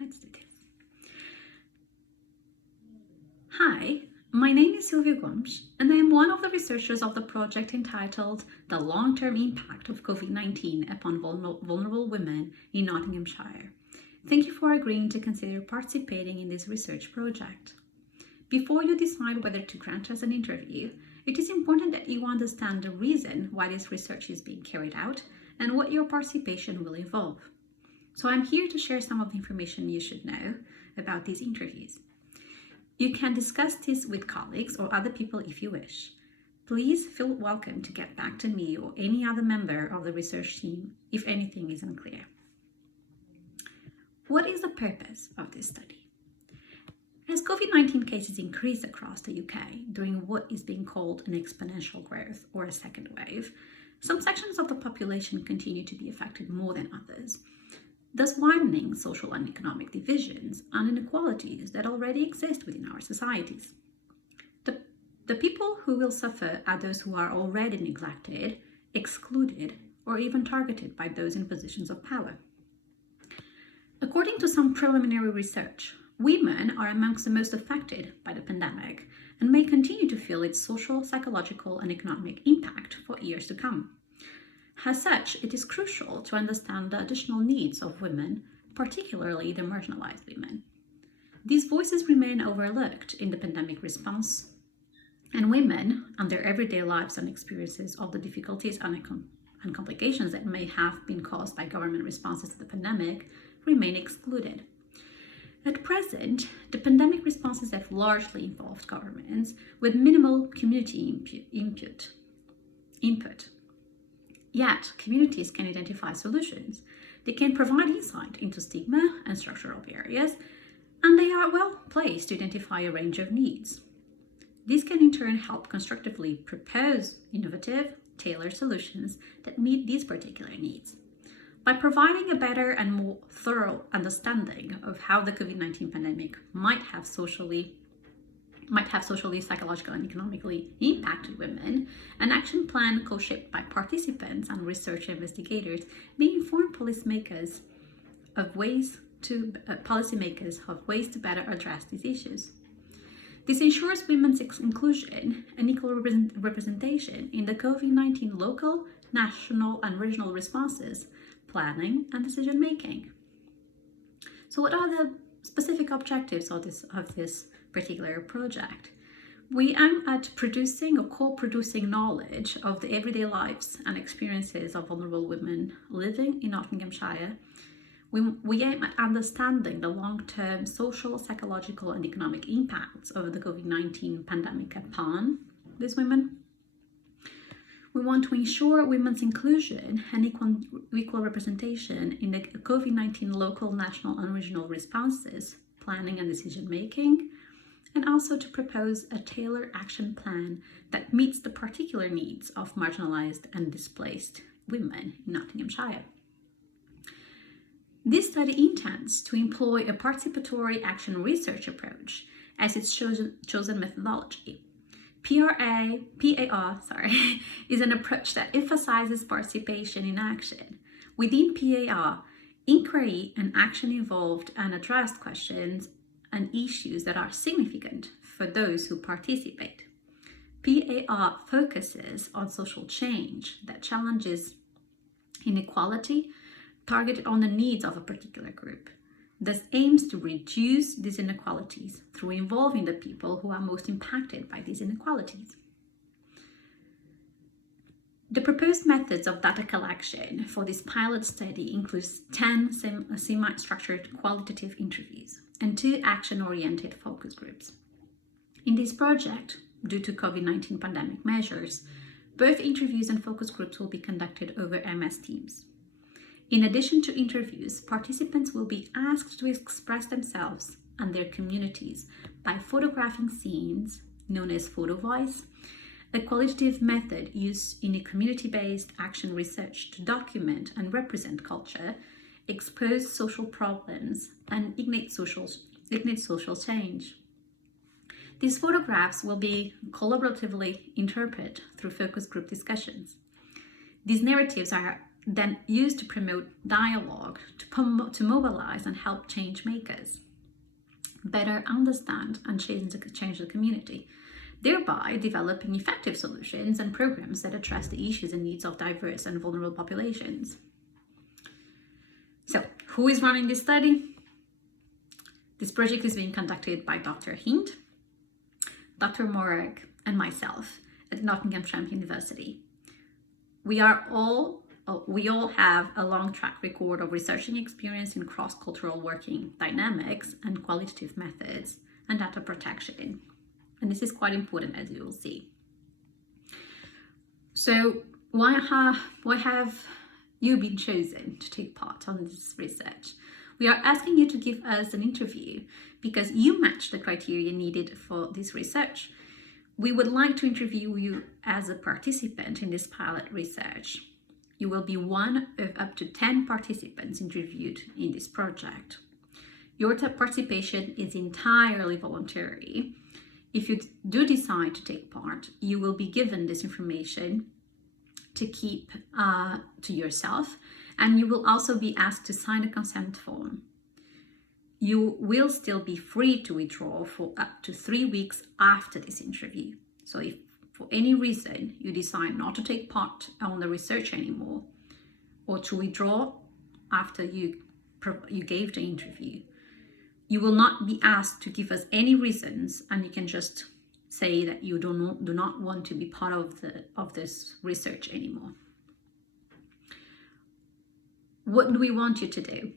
Let's do this. Hi, my name is Sylvia Gomes, and I am one of the researchers of the project entitled The Long-Term Impact of COVID-19 upon Vulnerable Women in Nottinghamshire. Thank you for agreeing to consider participating in this research project. Before you decide whether to grant us an interview, it is important that you understand the reason why this research is being carried out and what your participation will involve. So I'm here to share some of the information you should know about these interviews. You can discuss this with colleagues or other people if you wish. Please feel welcome to get back to me or any other member of the research team if anything is unclear. What is the purpose of this study? As COVID-19 cases increase across the UK during what is being called an exponential growth or a second wave, some sections of the population continue to be affected more than others, thus widening social and economic divisions and inequalities that already exist within our societies. The people who will suffer are those who are already neglected, excluded, or even targeted by those in positions of power. According to some preliminary research, women are amongst the most affected by the pandemic and may continue to feel its social, psychological, and economic impact for years to come. As such, it is crucial to understand the additional needs of women, particularly the marginalized women. These voices remain overlooked in the pandemic response, and women and their everyday lives and experiences of the difficulties and complications that may have been caused by government responses to the pandemic remain excluded. At present, the pandemic responses have largely involved governments with minimal community input. Yet, communities can identify solutions. They can provide insight into stigma and structural barriers, and they are well placed to identify a range of needs. These can in turn help constructively propose innovative, tailored solutions that meet these particular needs. By providing a better and more thorough understanding of how the COVID-19 pandemic might have socially, psychological, and economically impacted women, an action plan co-shaped by participants and research investigators may inform policymakers of ways to better address these issues. This ensures women's inclusion and equal representation in the COVID-19 local, national, and regional responses, planning, and decision making. So what are the specific objectives of this particular project? We aim at producing or co-producing knowledge of the everyday lives and experiences of vulnerable women living in Nottinghamshire. We aim at understanding the long-term social, psychological, and economic impacts of the COVID-19 pandemic upon these women. We want to ensure women's inclusion and equal representation in the COVID-19 local, national, and regional responses, planning and decision making, and also to propose a tailored action plan that meets the particular needs of marginalized and displaced women in Nottinghamshire. This study intends to employ a participatory action research approach as its chosen methodology. PAR is an approach that emphasizes participation in action. Within PAR, inquiry and action involved and addressed questions and issues that are significant for those who participate. PAR focuses on social change that challenges inequality targeted on the needs of a particular group. Thus aims to reduce these inequalities through involving the people who are most impacted by these inequalities. The proposed methods of data collection for this pilot study includes 10 semi-structured qualitative interviews and 2 action-oriented focus groups. In this project, due to COVID-19 pandemic measures, both interviews and focus groups will be conducted over MS Teams. In addition to interviews, participants will be asked to express themselves and their communities by photographing scenes, known as photo voice, a qualitative method used in a community-based action research to document and represent culture, expose social problems, and ignite social change. These photographs will be collaboratively interpreted through focus group discussions. These narratives are then used to promote dialogue, to mobilize and help change makers better understand and change the community, thereby developing effective solutions and programs that address the issues and needs of diverse and vulnerable populations. So, who is running this study? This project is being conducted by Dr. Hind, Dr. Morag, and myself at Nottinghamshire University. We all have a long track record of researching experience in cross-cultural working dynamics and qualitative methods and data protection. And this is quite important, as you will see. So why have you been chosen to take part on this research? We are asking you to give us an interview because you match the criteria needed for this research. We would like to interview you as a participant in this pilot research. You will be one of up to 10 participants interviewed in this project. Your participation is entirely voluntary. If you do decide to take part, you will be given this information to keep to yourself, and you will also be asked to sign a consent form. You will still be free to withdraw for up to 3 weeks after this interview. So if for any reason you decide not to take part on the research anymore, or to withdraw after you gave the interview, you will not be asked to give us any reasons, and you can just say that you do not want to be part of this research anymore. What do we want you to do?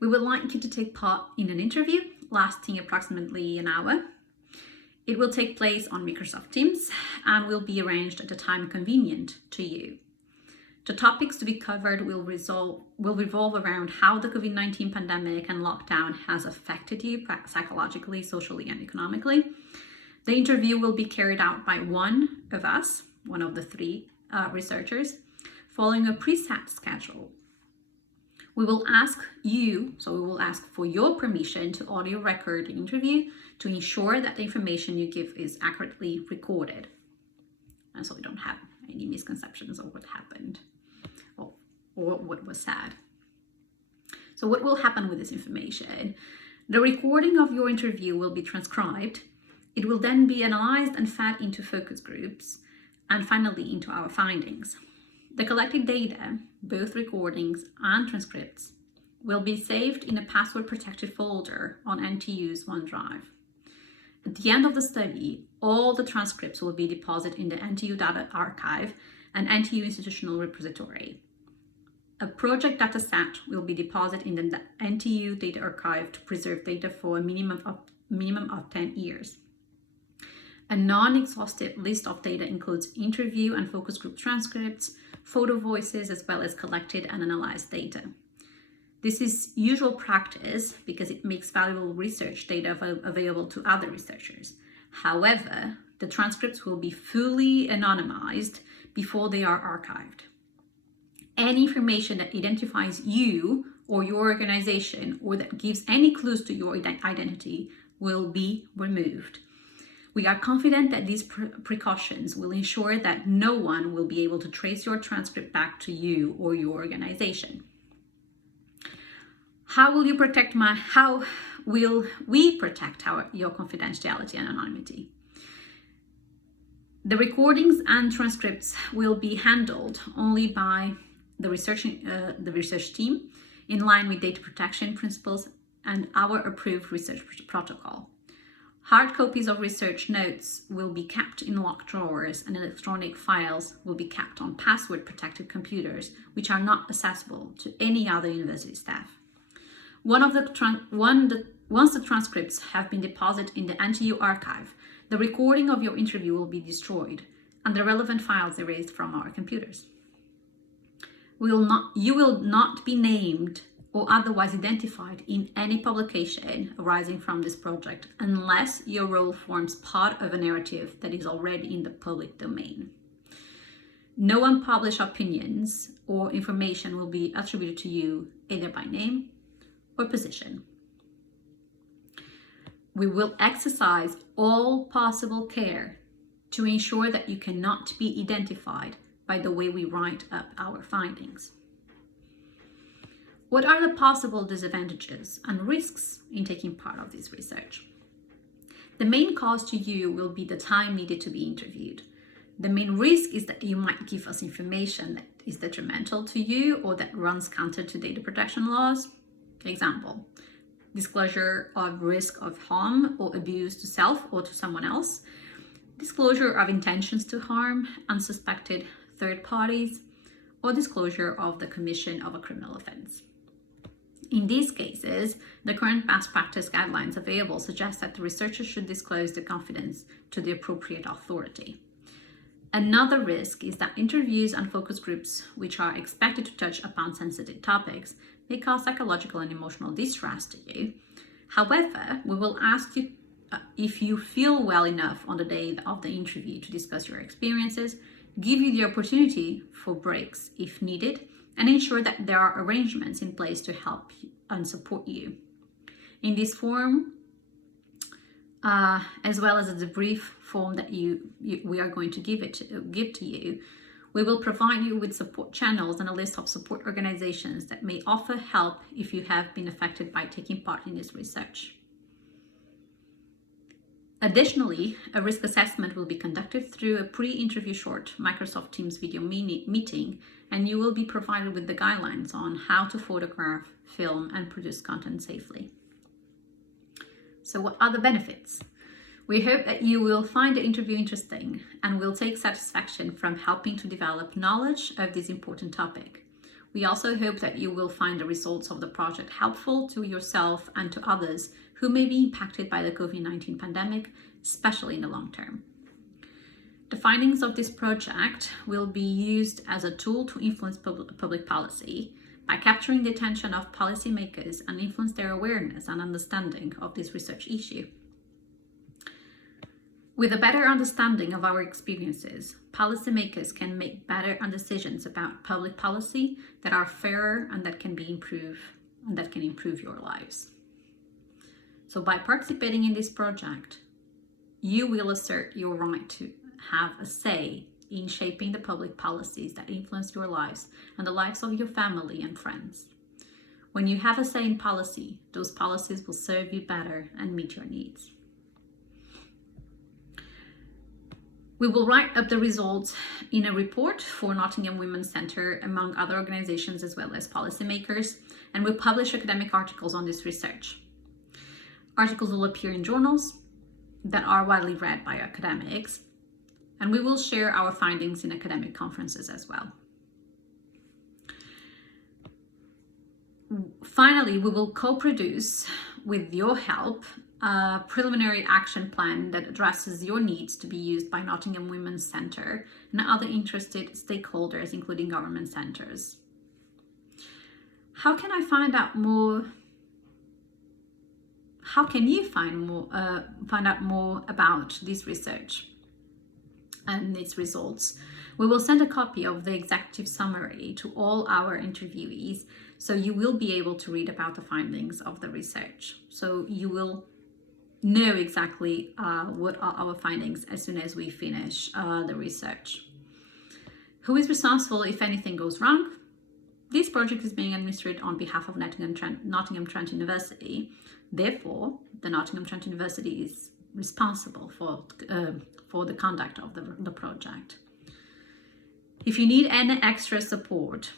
We would like you to take part in an interview lasting approximately an hour. It will take place on Microsoft Teams and will be arranged at a time convenient to you. The topics to be covered will revolve around how the COVID-19 pandemic and lockdown has affected you psychologically, socially, and economically. The interview will be carried out by one of us, one of the three researchers, following a preset schedule. We will ask for your permission to audio record the interview to ensure that the information you give is accurately recorded, and so we don't have any misconceptions of what happened or what was said. So what will happen with this information? The recording of your interview will be transcribed. It will then be analyzed and fed into focus groups, and finally into our findings. The collected data, both recordings and transcripts, will be saved in a password-protected folder on NTU's OneDrive. At the end of the study, all the transcripts will be deposited in the NTU Data Archive and NTU Institutional Repository. A project dataset will be deposited in the NTU Data Archive to preserve data for a minimum of 10 years. A non-exhaustive list of data includes interview and focus group transcripts, photo voices, as well as collected and analyzed data. This is usual practice because it makes valuable research data available to other researchers. However, the transcripts will be fully anonymized before they are archived. Any information that identifies you or your organization or that gives any clues to your identity will be removed. We are confident that these precautions will ensure that no one will be able to trace your transcript back to you or your organization. How will we protect your confidentiality and anonymity? The recordings and transcripts will be handled only by the research team in line with data protection principles and our approved research protocol. Hard copies of research notes will be kept in locked drawers, and electronic files will be kept on password-protected computers, which are not accessible to any other university staff. Once the transcripts have been deposited in the NTU archive, the recording of your interview will be destroyed and the relevant files erased from our computers. You will not be named or otherwise identified in any publication arising from this project unless your role forms part of a narrative that is already in the public domain. No unpublished opinions or information will be attributed to you either by name or position. We will exercise all possible care to ensure that you cannot be identified by the way we write up our findings. What are the possible disadvantages and risks in taking part of this research? The main cost to you will be the time needed to be interviewed. The main risk is that you might give us information that is detrimental to you or that runs counter to data protection laws. Example, disclosure of risk of harm or abuse to self or to someone else, disclosure of intentions to harm unsuspected third parties, or disclosure of the commission of a criminal offense. In these cases, the current best practice guidelines available suggest that the researcher should disclose the confidence to the appropriate authority. Another risk is that interviews and focus groups, which are expected to touch upon sensitive topics, may cause psychological and emotional distress to you. However, we will ask you if you feel well enough on the day of the interview to discuss your experiences, give you the opportunity for breaks if needed, and ensure that there are arrangements in place to help and support you. In this form, as well as the brief form that we are going to give to you, we will provide you with support channels and a list of support organizations that may offer help if you have been affected by taking part in this research. Additionally, a risk assessment will be conducted through a pre-interview short Microsoft Teams video meeting, and you will be provided with the guidelines on how to photograph, film, and produce content safely. So what are the benefits? We hope that you will find the interview interesting and will take satisfaction from helping to develop knowledge of this important topic. We also hope that you will find the results of the project helpful to yourself and to others who may be impacted by the COVID-19 pandemic, especially in the long term. The findings of this project will be used as a tool to influence public policy by capturing the attention of policymakers and influence their awareness and understanding of this research issue. With a better understanding of our experiences, policymakers can make better decisions about public policy that are fairer and that can improve your lives. So by participating in this project, you will assert your right to have a say in shaping the public policies that influence your lives and the lives of your family and friends. When you have a say in policy, those policies will serve you better and meet your needs. We will write up the results in a report for Nottingham Women's Centre, among other organisations as well as policymakers, and we'll publish academic articles on this research. Articles will appear in journals that are widely read by academics, and we will share our findings in academic conferences as well. Finally, we will co-produce, with your help, a preliminary action plan that addresses your needs to be used by Nottingham Women's Centre and other interested stakeholders, including government centres. How can you find out more about this research and its results? We will send a copy of the executive summary to all our interviewees, so you will be able to read about the findings of the research. So you will know exactly what are our findings as soon as we finish the research. Who is responsible if anything goes wrong? This project is being administered on behalf of Nottingham Trent University. Therefore, the Nottingham Trent University is responsible for the conduct of the project. If you need any extra support,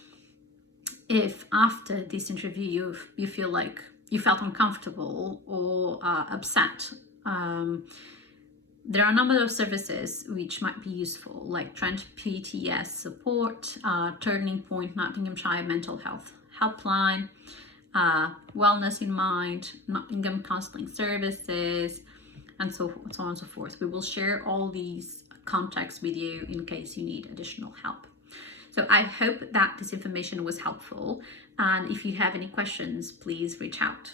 if after this interview you feel like you felt uncomfortable or upset, there are a number of services which might be useful, like Trent PTS support, Turning Point Nottinghamshire Mental Health Helpline, Wellness in Mind, Nottingham Counselling Services, and so on and so forth. We will share all these contacts with you in case you need additional help. So I hope that this information was helpful, and if you have any questions, please reach out.